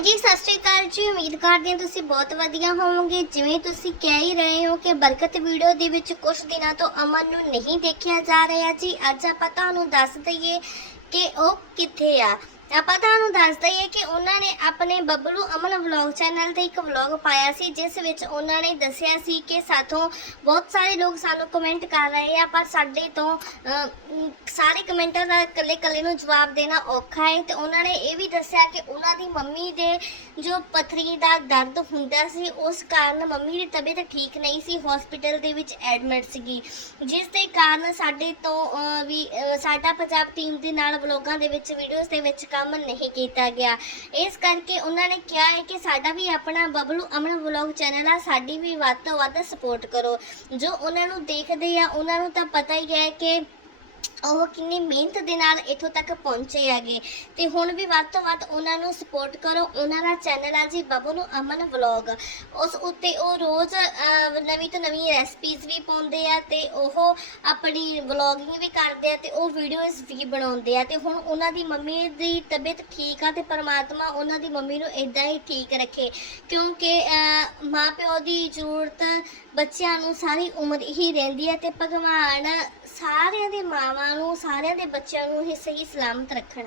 ਹਾਂਜੀ, ਸਤਿ ਸ਼੍ਰੀ ਅਕਾਲ ਜੀ। ਉਮੀਦ ਕਰਦੇ ਹਾਂ ਤੁਸੀਂ ਬਹੁਤ ਵਧੀਆ ਹੋਵੋਗੇ। ਜਿਵੇਂ ਤੁਸੀਂ ਕਹਿ ਹੀ ਰਹੇ ਹੋ ਕਿ ਬਰਕਤ ਵੀਡੀਓ ਦੇ ਵਿੱਚ ਕੁਝ ਦਿਨਾਂ ਤੋਂ ਅਮਨ ਨੂੰ ਨਹੀਂ ਦੇਖਿਆ ਜਾ ਰਿਹਾ ਜੀ। ਅੱਜ ਆਪਾਂ ਤੁਹਾਨੂੰ ਦੱਸ ਦਈਏ ਕਿ ਉਹ ਕਿੱਥੇ ਆ। ਆਪਾਂ ਤੁਹਾਨੂੰ ਦੱਸ ਦਈਏ ਕਿ ਉਹਨਾਂ ਨੇ ਆਪਣੇ ਬੱਬਲੂ ਅਮਨ ਵਲੌਗ ਚੈਨਲ ਤੇ ਇੱਕ ਵਲੌਗ ਪਾਇਆ ਸੀ, ਜਿਸ ਵਿੱਚ ਉਹਨਾਂ ਨੇ ਦੱਸਿਆ ਸੀ ਕਿ ਸਾਥੋਂ ਬਹੁਤ ਸਾਰੇ ਲੋਕ ਸਾਨੂੰ ਕਮੈਂਟ ਕਰ ਰਹੇ ਆ, ਪਰ ਸਾਡੇ ਤੋਂ ਸਾਰੇ ਕਮੈਂਟਾਂ ਦਾ ਇਕੱਲੇ ਇਕੱਲੇ ਨੂੰ ਜਵਾਬ ਦੇਣਾ ਔਖਾ ਹੈ। ਤੇ ਉਹਨਾਂ ਨੇ ਇਹ ਵੀ ਦੱਸਿਆ ਕਿ ਉਹਨਾਂ ਦੀ ਮੰਮੀ ਦੇ ਜੋ ਪਥਰੀ ਦਾ ਦਰਦ ਹੁੰਦਾ ਸੀ, ਉਸ ਕਾਰਨ ਮੰਮੀ ਦੀ ਤਬੀਅਤ ਠੀਕ ਨਹੀਂ ਸੀ ਹਸਪੀਟਲ ਦੇ ਵਿੱਚ ਐਡਮਿਟ ਸੀਗੀ। ਜਿਸ ਦੇ ਕਾਰਨ ਸਾਡੇ ਤੋਂ ਵੀ ਸਾਡਾ ਪੰਜਾਬ ਟੀਮ ਦੇ ਨਾਲ ਵਲੋਗਾਂ ਦੇ ਵਿੱਚ ਵੀਡੀਓਜ਼ ਦੇ ਵਿੱਚ ਕੰਮ ਨਹੀਂ ਕੀਤਾ ਗਿਆ। ਇਸ ਕਰਕੇ ਉਹਨਾਂ ਨੇ ਕਿਹਾ ਹੈ ਕਿ ਸਾਡਾ ਵੀ ਆਪਣਾ ਬਬਲੂ ਅਮਨ ਵਲੌਗ ਚੈਨਲ ਆ, ਸਾਡੀ ਵੀ ਵੱਧ ਤੋਂ ਵੱਧ ਸਪੋਰਟ ਕਰੋ। ਜੋ ਉਹਨਾਂ ਨੂੰ ਦੇਖਦੇ ਆ, ਉਹਨਾਂ ਨੂੰ ਤਾਂ ਪਤਾ ਹੀ ਹੈ ਕਿ ਉਹ ਕਿੰਨੀ ਮਿਹਨਤ ਦੇ ਨਾਲ ਇੱਥੋਂ ਤੱਕ ਪਹੁੰਚੇ ਹੈਗੇ। ਤੇ ਹੁਣ ਵੀ ਵੱਧ ਤੋਂ ਵੱਧ ਉਹਨਾਂ ਨੂੰ ਸਪੋਰਟ ਕਰੋ। ਉਹਨਾਂ ਦਾ ਚੈਨਲ ਆ ਜੀ ਬਬਲੂ ਅਮਨ ਵਲੌਗ ਉਸ ਉੱਤੇ ਉਹ ਰੋਜ਼ ਨਵੀਂ ਤੋਂ ਨਵੀਂ ਰੈਸਪੀਜ਼ ਵੀ ਪਾਉਂਦੇ ਆ ਤੇ ਉਹ ਆਪਣੀ ਵਲੌਗਿੰਗ ਵੀ ਕਰਦੇ ਆ ਤੇ ਉਹ ਵੀਡੀਓਜ਼ ਵੀ ਬਣਾਉਂਦੇ ਆ। ਤੇ ਹੁਣ ਉਹਨਾਂ ਦੀ ਮੰਮੀ ਦੀ ਤਬੀਅਤ ਠੀਕ ਆ ਤੇ ਪਰਮਾਤਮਾ ਉਹਨਾਂ ਦੀ ਮੰਮੀ ਨੂੰ ਇਦਾਂ ਹੀ ਠੀਕ ਰੱਖੇ। ਕਿਉਂਕਿ ਅਹ, ਮਾਂ ਪਿਓ ਦੀ ਜ਼ਰੂਰਤ ਬੱਚਿਆਂ ਨੂੰ ਸਾਰੀ ਉਮਰ ਹੀ ਰਹਿੰਦੀ ਹੈ ਤੇ ਭਗਵਾਨ ਸਾਰਿਆਂ ਦੇ ਮਾਵਾਂ ਨੂੰ ਸਾਰਿਆਂ ਦੇ ਬੱਚਿਆਂ ਨੂੰ ਹੀ ਸਹੀ ਸਲਾਮਤ ਰੱਖਣ।